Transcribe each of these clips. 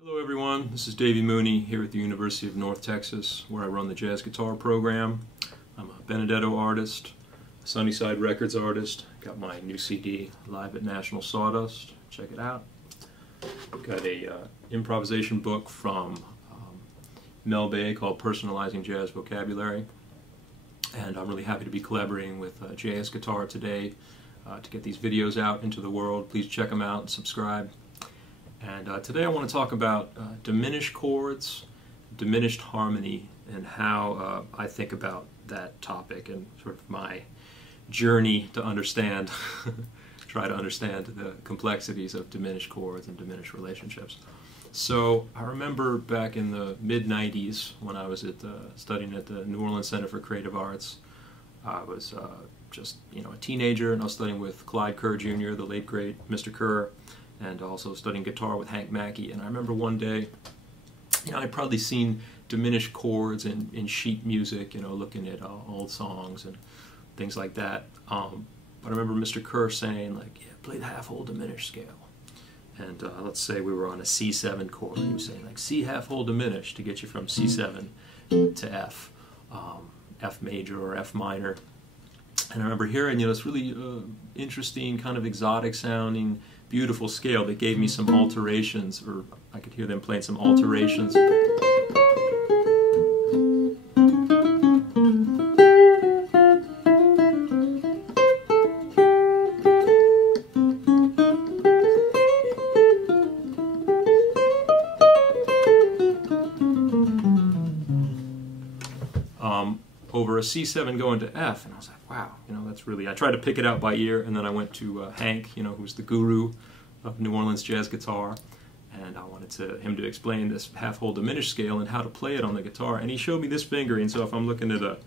Hello everyone, this is Davy Mooney here at the University of North Texas, where I run the jazz guitar program. I'm a Benedetto artist, a Sunnyside Records artist. Got my new CD live at National Sawdust. Check it out. Got a improvisation book from Mel Bay called Personalizing Jazz Vocabulary. And I'm really happy to be collaborating with JS Guitar today to get these videos out into the world. Please check them out and subscribe. And today I want to talk about diminished chords, diminished harmony, and how I think about that topic and sort of my journey to understand, try to understand the complexities of diminished chords and diminished relationships. So I remember back in the mid-90s when I was studying at the New Orleans Center for Creative Arts. I was just a teenager, and I was studying with Clyde Kerr Jr., the late great Mr. Kerr, and also studying guitar with Hank Mackey. And I remember one day, I'd probably seen diminished chords in sheet music, looking at old songs and things like that. But I remember Mr. Kerr saying, like, yeah, play the half-whole diminished scale. And let's say we were on a C7 chord. He was saying, like, C half-whole diminished to get you from C7 to F, F major or F minor. And I remember hearing, this really interesting, kind of exotic sounding, beautiful scale that gave me some alterations, or I could hear them playing some alterations. Over a C7 going to F, and I was like, wow, that's really, I tried to pick it out by ear, and then I went to Hank, who's the guru of New Orleans jazz guitar, and I wanted him to explain this half-whole diminished scale and how to play it on the guitar, and he showed me this fingering. So if I'm looking at a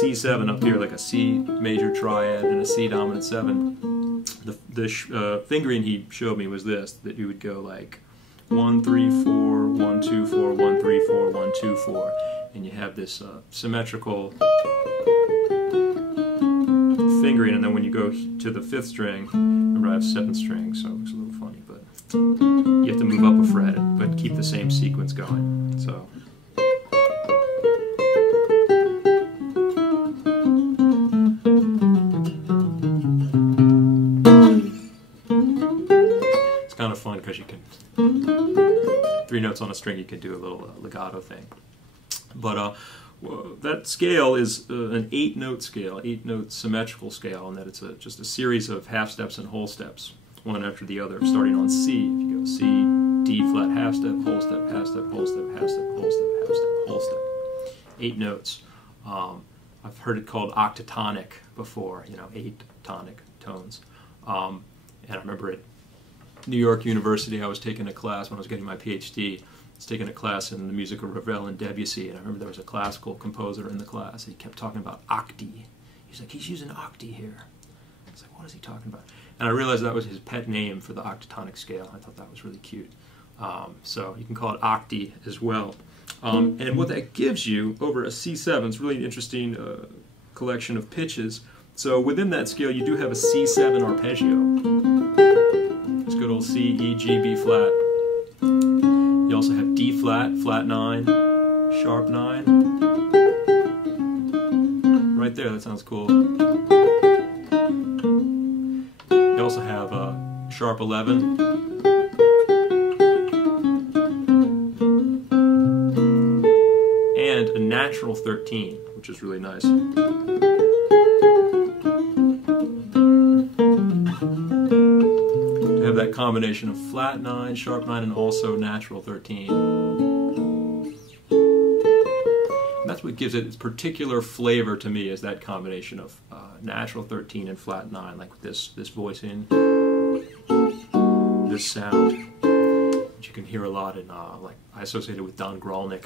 C7 up here, like a C major triad and a C dominant 7, the fingering he showed me was this, that you would go like 1 3 4 1 2 4 1 3 4 1 2 4. And you have this symmetrical fingering, and then when you go to the 5th string, remember I have 7th string, so it's a little funny, but you have to move up a fret, but keep the same sequence going. So. It's kind of fun because you can, 3 notes on a string, you can do a little legato thing. But that scale is an 8-note scale, 8-note symmetrical scale, and that it's just a series of half steps and whole steps, one after the other, starting on C. If you go C, D flat, half step, whole step, half step, whole step, half step, whole step, half step, whole step. 8 notes. I've heard it called octatonic before, 8 tonic tones. And I remember at New York University, I was taking a class when I was getting my PhD. I was taking a class in the music of Ravel and Debussy, and I remember there was a classical composer in the class. He kept talking about octi. He's like, he's using octi here. I was like, what is he talking about? And I realized that was his pet name for the octatonic scale. I thought that was really cute. So you can call it octi as well. And what that gives you over a C7 is really an interesting collection of pitches. So within that scale, you do have a C7 arpeggio. It's good old C, E, G, B flat. You also have D flat, flat 9, sharp 9. Right there, that sounds cool. You also have sharp 11. And a natural 13, which is really nice. Have that combination of flat 9, sharp 9, and also natural 13. And that's what gives it its particular flavor to me, is that combination of natural 13 and flat 9, like this voicing, this sound, which you can hear a lot in, like I associate it with Don Grolnick,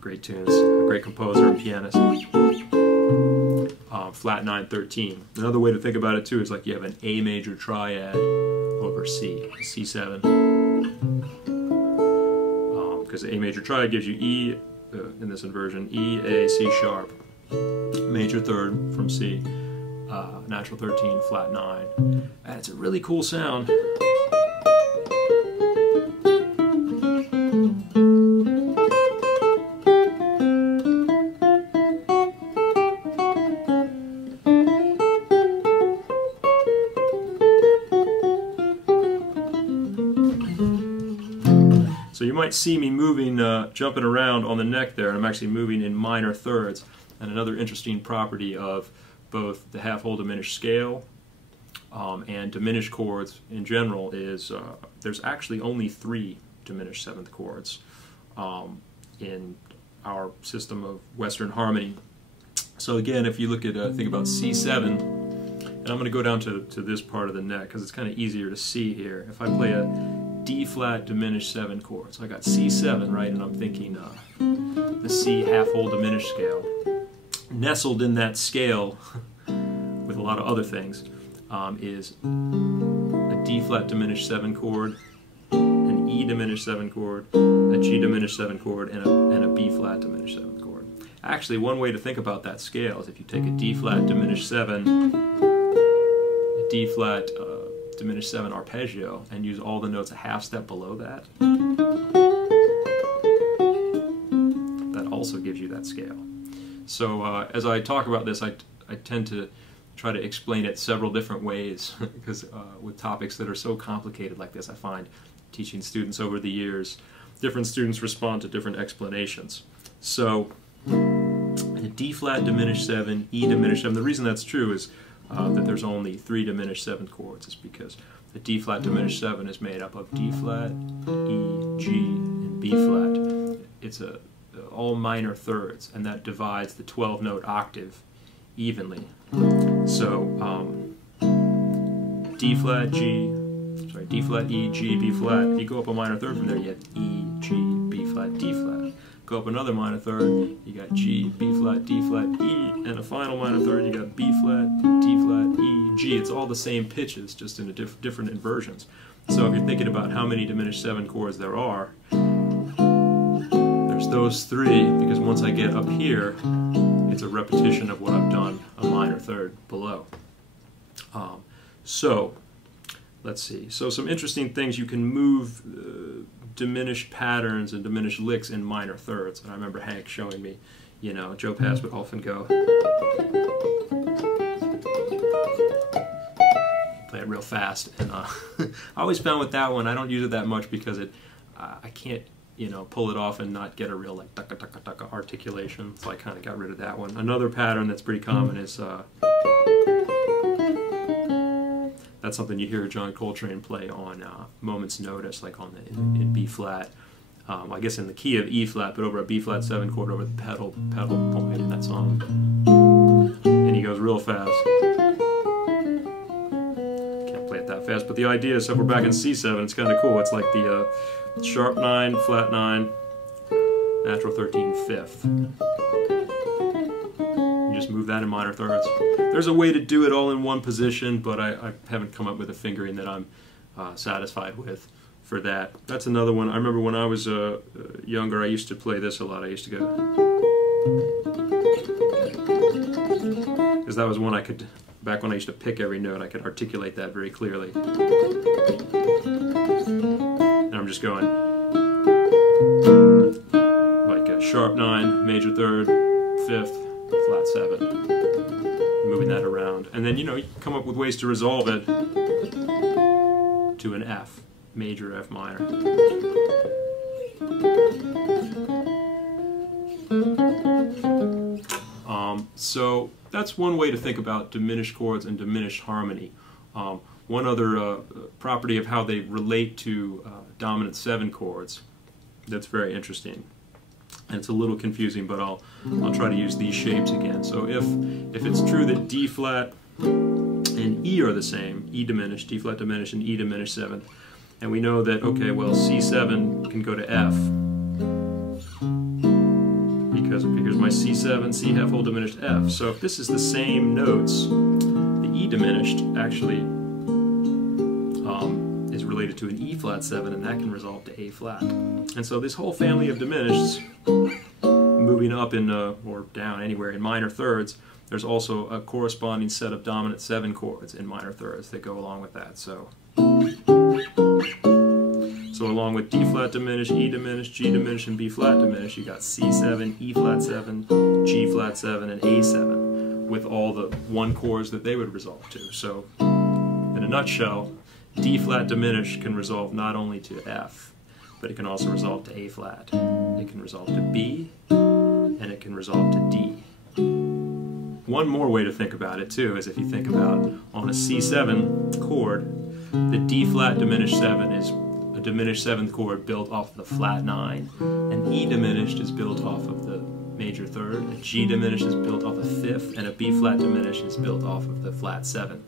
great tunes, great composer and pianist. Flat 9, 13. Another way to think about it too is like you have an A major triad over C, C7. Because the A major triad gives you E, in this inversion, E, A, C sharp, major 3rd from C, natural 13, flat 9. And it's a really cool sound. So you might see me moving, jumping around on the neck there, and I'm actually moving in minor thirds. And another interesting property of both the half-whole diminished scale and diminished chords in general is there's actually only 3 diminished seventh chords in our system of Western harmony. So again, if you look at, think about C7, and I'm going to go down to this part of the neck because it's kind of easier to see here. If I play a D-flat diminished 7 chord, so I got C7, right, and I'm thinking the C half-whole diminished scale. Nestled in that scale, with a lot of other things, is a D-flat diminished 7 chord, an E diminished 7 chord, a G diminished 7 chord, and a B-flat diminished 7 chord. Actually, one way to think about that scale is if you take a D-flat diminished 7, a D-flat diminished 7 arpeggio, and use all the notes a half step below that, that also gives you that scale. So as I talk about this, I tend to try to explain it several different ways because with topics that are so complicated like this, I find teaching students over the years, different students respond to different explanations. So a D-flat diminished 7, E diminished 7, the reason that's true is that there's only 3 diminished 7th chords. Is because the D-flat diminished 7 is made up of D-flat, E, G, and B-flat. It's all minor thirds, and that divides the 12-note octave evenly. So D-flat, D-flat, E, G, B-flat. If you go up a minor third from there, you have E, G, B-flat, D-flat. Go up another minor third, you got G, B-flat, D-flat, E, and a final minor third, you got B-flat, D-flat, E, G. It's all the same pitches, just in different inversions. So if you're thinking about how many diminished 7 chords there are, there's those 3, because once I get up here, it's a repetition of what I've done a minor third below. So let's see. So some interesting things, you can move diminished patterns and diminished licks in minor thirds. And I remember Hank showing me, you know, Joe Pass would often go, play it real fast. And I always found with that one, I don't use it that much because I can't, you know, pull it off and not get a real like tucka tucka tucka articulation. So I kind of got rid of that one. Another pattern that's pretty common is that's something you hear John Coltrane play on Moment's Notice, like on in B flat. I guess in the key of E flat, but over a B flat 7 chord over the pedal point in that song. And he goes real fast. Can't play it that fast, but the idea is, so if we're back in C7, it's kind of cool. It's like the sharp 9, flat 9, natural 13, fifth. You just move that in minor thirds. There's a way to do it all in one position, but I haven't come up with a fingering that I'm satisfied with for that. That's another one. I remember when I was younger, I used to play this a lot. I used to go, because that was one I could, back when I used to pick every note, I could articulate that very clearly. And I'm just going like a sharp 9, major 3rd, 5th, flat 7, moving that around. And then, you know, you come up with ways to resolve it to an F, major F minor. So that's one way to think about diminished chords and diminished harmony. One other property of how they relate to dominant 7 chords that's very interesting, and it's a little confusing, but I'll try to use these shapes again. So if it's true that D flat and E are the same, E diminished, D flat diminished, and E diminished 7th, and we know that, okay, well, C7 can go to F, because here's my C7, C half whole diminished F. So if this is the same notes, the E diminished actually is related to an E flat 7, and that can resolve to A flat. And so this whole family of diminished, moving up in or down anywhere in minor thirds, there's also a corresponding set of dominant 7 chords in minor thirds that go along with that. So along with D flat diminished, E diminished, G diminished, and B flat diminished, you got C7, E flat 7, G flat 7, and A7 with all the 1 chords that they would resolve to. So in a nutshell, D flat diminished can resolve not only to F, but it can also resolve to A flat. It can resolve to B, and it can resolve to D. One more way to think about it too is if you think about on a C7 chord, the D flat diminished 7 is a diminished 7th chord built off of the flat 9, and E diminished is built off of the major 3rd, a G diminished is built off of 5th, and a B flat diminished is built off of the flat 7.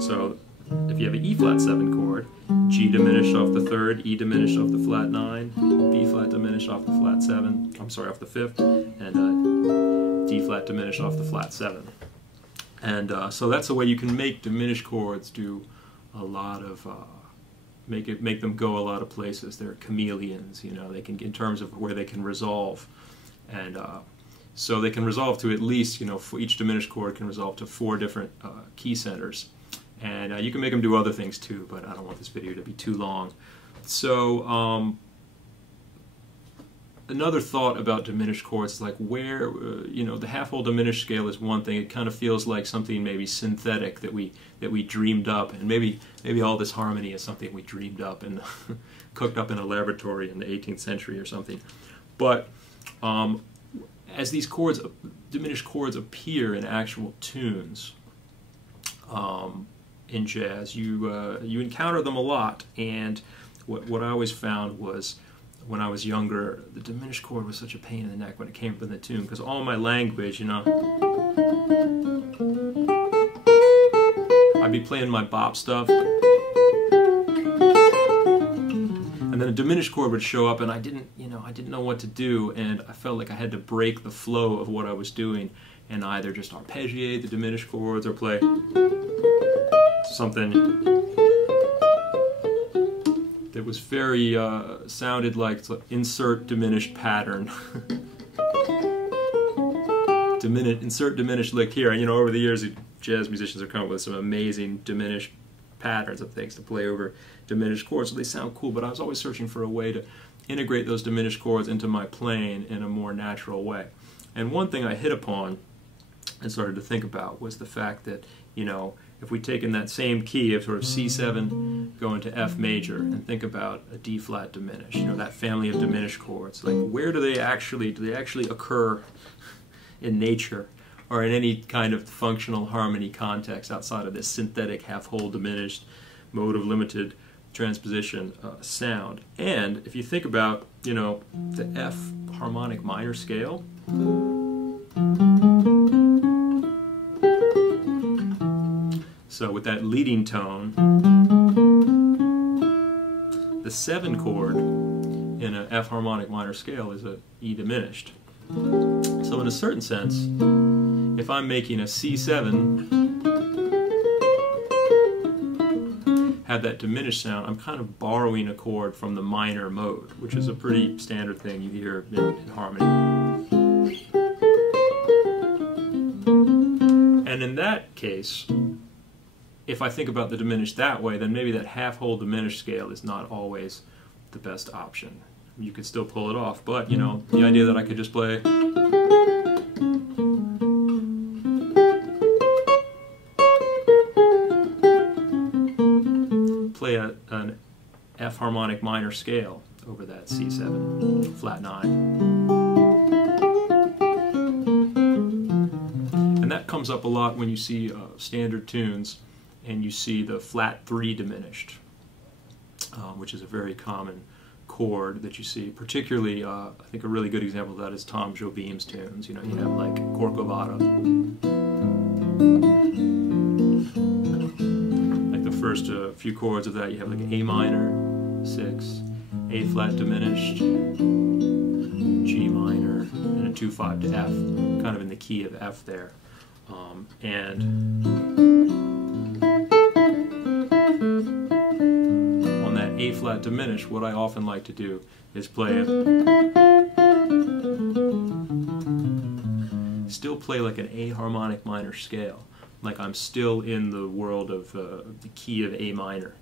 So if you have an E flat 7 chord, G diminished off the 3rd, E diminished off the flat 9, B flat diminished off the flat 7, I'm sorry, off the 5th, and D flat diminished off the flat 7. And so that's the way you can make diminished chords do a lot of, make them go a lot of places. They're chameleons, you know, they can, in terms of where they can resolve. And so they can resolve to at least, you know, for each diminished chord can resolve to 4 different key centers. And you can make them do other things too, but I don't want this video to be too long. So another thought about diminished chords is like where, you know, the half-whole diminished scale is one thing. It kind of feels like something maybe synthetic that we dreamed up, and maybe all this harmony is something we dreamed up and cooked up in a laboratory in the 18th century or something. But as these chords, diminished chords, appear in actual tunes in jazz, you encounter them a lot. And what I always found was, when I was younger, the diminished chord was such a pain in the neck when it came up in the tune, because all my language, you know, I'd be playing my bop stuff, and then a diminished chord would show up, and I didn't know what to do, and I felt like I had to break the flow of what I was doing, and either just arpeggiate the diminished chords or play something that was very, sounded like insert diminished pattern. Insert diminished lick here. And you know, over the years, jazz musicians have come up with some amazing diminished patterns of things to play over diminished chords, so they sound cool, but I was always searching for a way to integrate those diminished chords into my playing in a more natural way. And one thing I hit upon and started to think about was the fact that, you know, if we take in that same key of sort of C7, go into F major, and think about a D flat diminished, you know, that family of diminished chords, like where do they actually occur in nature or in any kind of functional harmony context outside of this synthetic half-whole diminished mode of limited transposition sound? And if you think about, you know, the F harmonic minor scale, so with that leading tone, the 7 chord in an F harmonic minor scale is a E diminished. So in a certain sense, if I'm making a C7 have that diminished sound, I'm kind of borrowing a chord from the minor mode, which is a pretty standard thing you hear in harmony. And in that case, if I think about the diminished that way, then maybe that half-whole diminished scale is not always the best option. You could still pull it off, but, you know, the idea that I could just play an F harmonic minor scale over that C7 flat 9. And that comes up a lot when you see standard tunes and you see the flat 3 diminished, which is a very common chord that you see. Particularly, I think a really good example of that is Tom Jobim's tunes. You know, you have like Corcovado. Like the first few chords of that, you have like A minor, 6, A flat diminished, G minor, and a 2/5 to F, kind of in the key of F there. And on that A flat diminished, what I often like to do is play it, still play like an A harmonic minor scale, like I'm still in the world of the key of A minor.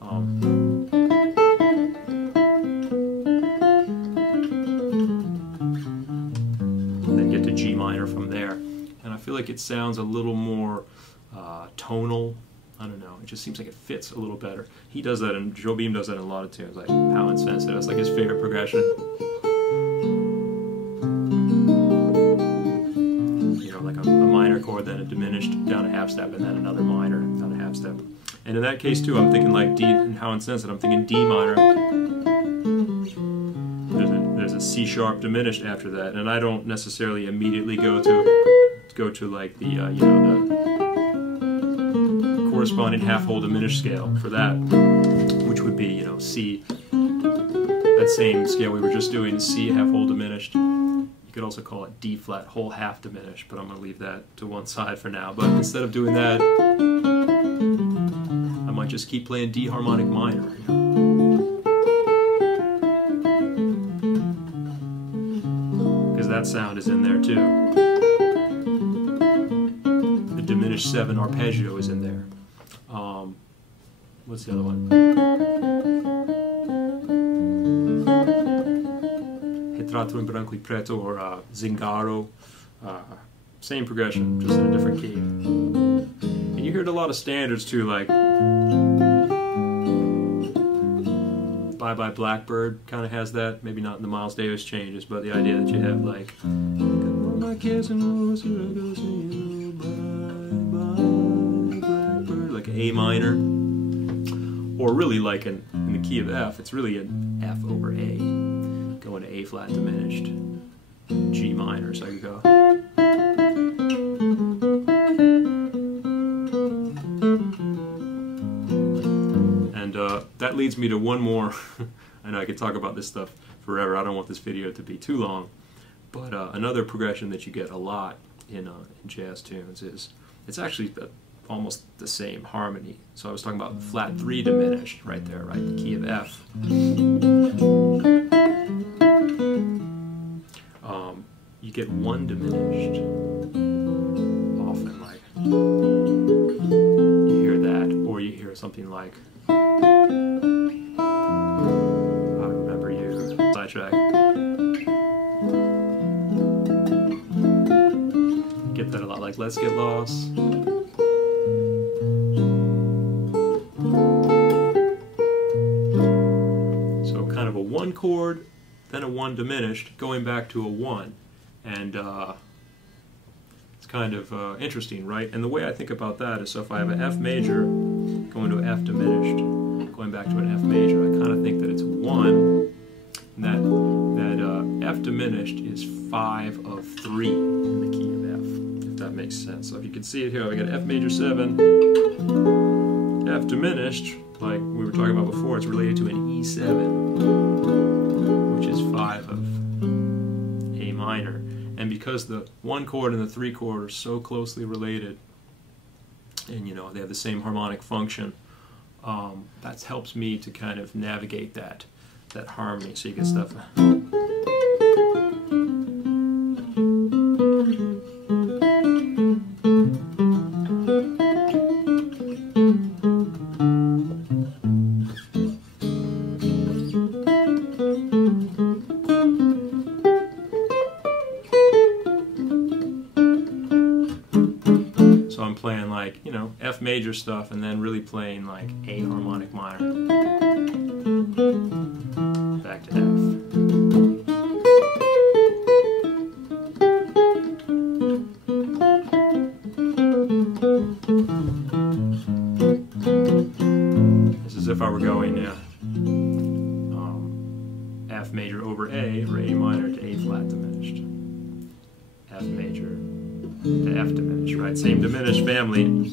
And then get to G minor from there. And I feel like it sounds a little more tonal I don't know, it just seems like it fits a little better. He does that, and Joe Beam does that in a lot of tunes, like How Insensitive. That's like his favorite progression. You know, like a minor chord, then a diminished down a half step, and then another minor down a half step. And in that case too, I'm thinking like D and How Insensitive, I'm thinking D minor. There's a C sharp diminished after that, and I don't necessarily immediately go to like the you know, the corresponding half whole diminished scale for that, which would be, you know, C, that same scale we were just doing, C half whole diminished. You could also call it D flat whole half diminished, but I'm going to leave that to one side for now. But instead of doing that, I might just keep playing D harmonic minor. Because that sound is in there too. The diminished 7 arpeggio is in there. What's the other one? Retrato in branco e preto, or Zingaro. Same progression, just in a different key. And you heard a lot of standards too, like Bye Bye Blackbird kind of has that. Maybe not in the Miles Davis changes, but the idea that you have like all my cares and woes, here I go singing, bye bye Blackbird, like A minor. Or really like in the key of F, it's really an F over A, going to A flat diminished, G minor, so I could go. And that leads me to one more. I know I could talk about this stuff forever, I don't want this video to be too long, but another progression that you get a lot in jazz tunes is, it's actually almost the same harmony. So I was talking about flat 3 diminished right there, right? The key of F. You get 1 diminished. Often, like, you hear that, or you hear something like I Remember You, sidetrack. You get that a lot, like Let's Get Lost. Of a 1 chord, then a 1 diminished, going back to a 1, and it's kind of interesting, right? And the way I think about that is, so if I have an F major going to an F diminished, going back to an F major, I kind of think that it's 1, and that F diminished is 5 of 3 in the key of F, if that makes sense. So if you can see it here, I got F major 7, F diminished, like we were talking about before, it's related to an E7, which is 5 of A minor. And because the 1 chord and the 3 chord are so closely related, and you know, they have the same harmonic function, that helps me to kind of navigate that harmony. So you get stuff. Playing like, you know, F major stuff, and then really playing like A harmonic minor. Back to F. This is if I were going, yeah, F major over A, or A minor to A flat diminished. F major to F diminished, right? Same diminished family.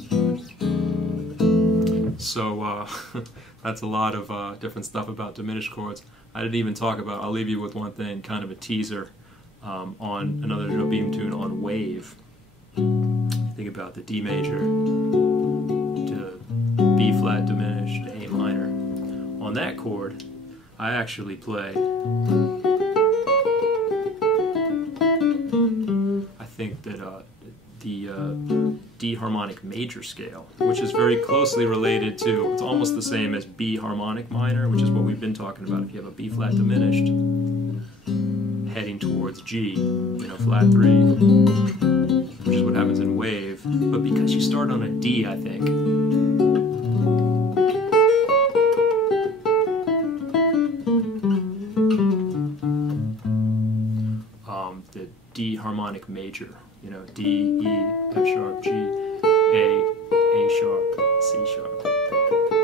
So that's a lot of different stuff about diminished chords. I didn't even talk about, I'll leave you with one thing, kind of a teaser, on another Joe Beam tune on Wave. Think about the D major to B flat diminished to A minor. On that chord, I actually play, I think that the D harmonic major scale, which is very closely related to, it's almost the same as B harmonic minor, which is what we've been talking about. If you have a B flat diminished heading towards G, you know, flat 3, which is what happens in Wave. But because you start on a D, I think, major. You know, D, E, F sharp, G, A sharp, C sharp.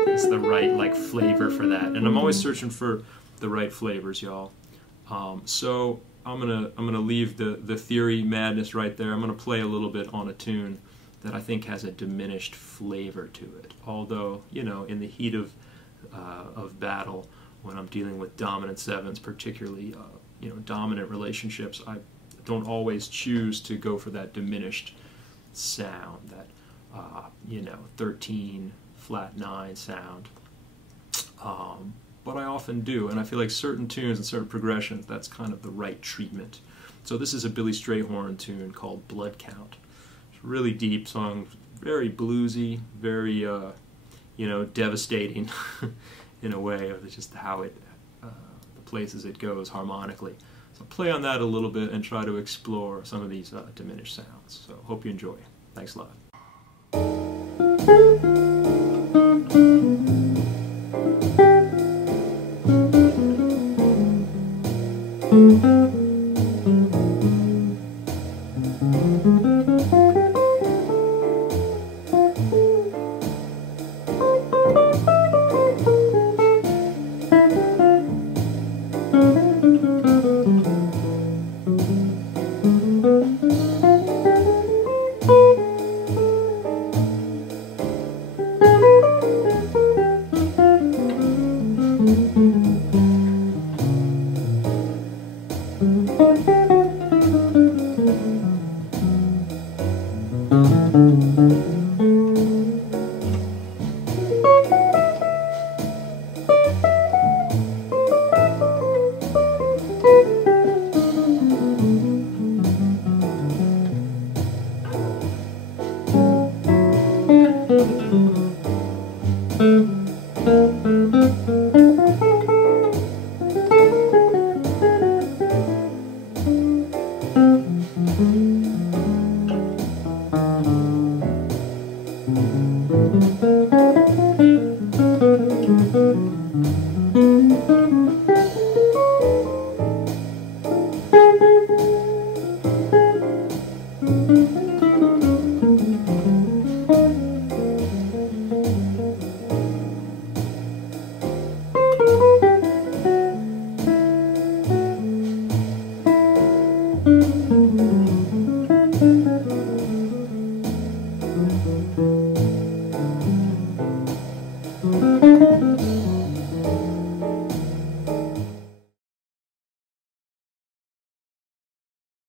It's the right like flavor for that, and I'm always searching for the right flavors, y'all. So I'm gonna leave the theory madness right there. I'm gonna play a little bit on a tune that I think has a diminished flavor to it. Although, you know, in the heat of battle, when I'm dealing with dominant sevens, particularly you know, dominant relationships, I don't always choose to go for that diminished sound, that you know, 13 flat 9 sound. But I often do, and I feel like certain tunes and certain progressions, that's kind of the right treatment. So this is a Billy Strayhorn tune called Blood Count. It's a really deep song, very bluesy, very you know, devastating in a way of just how it, the places it goes harmonically. So play on that a little bit and try to explore some of these diminished sounds. So hope you enjoy. Thanks a lot.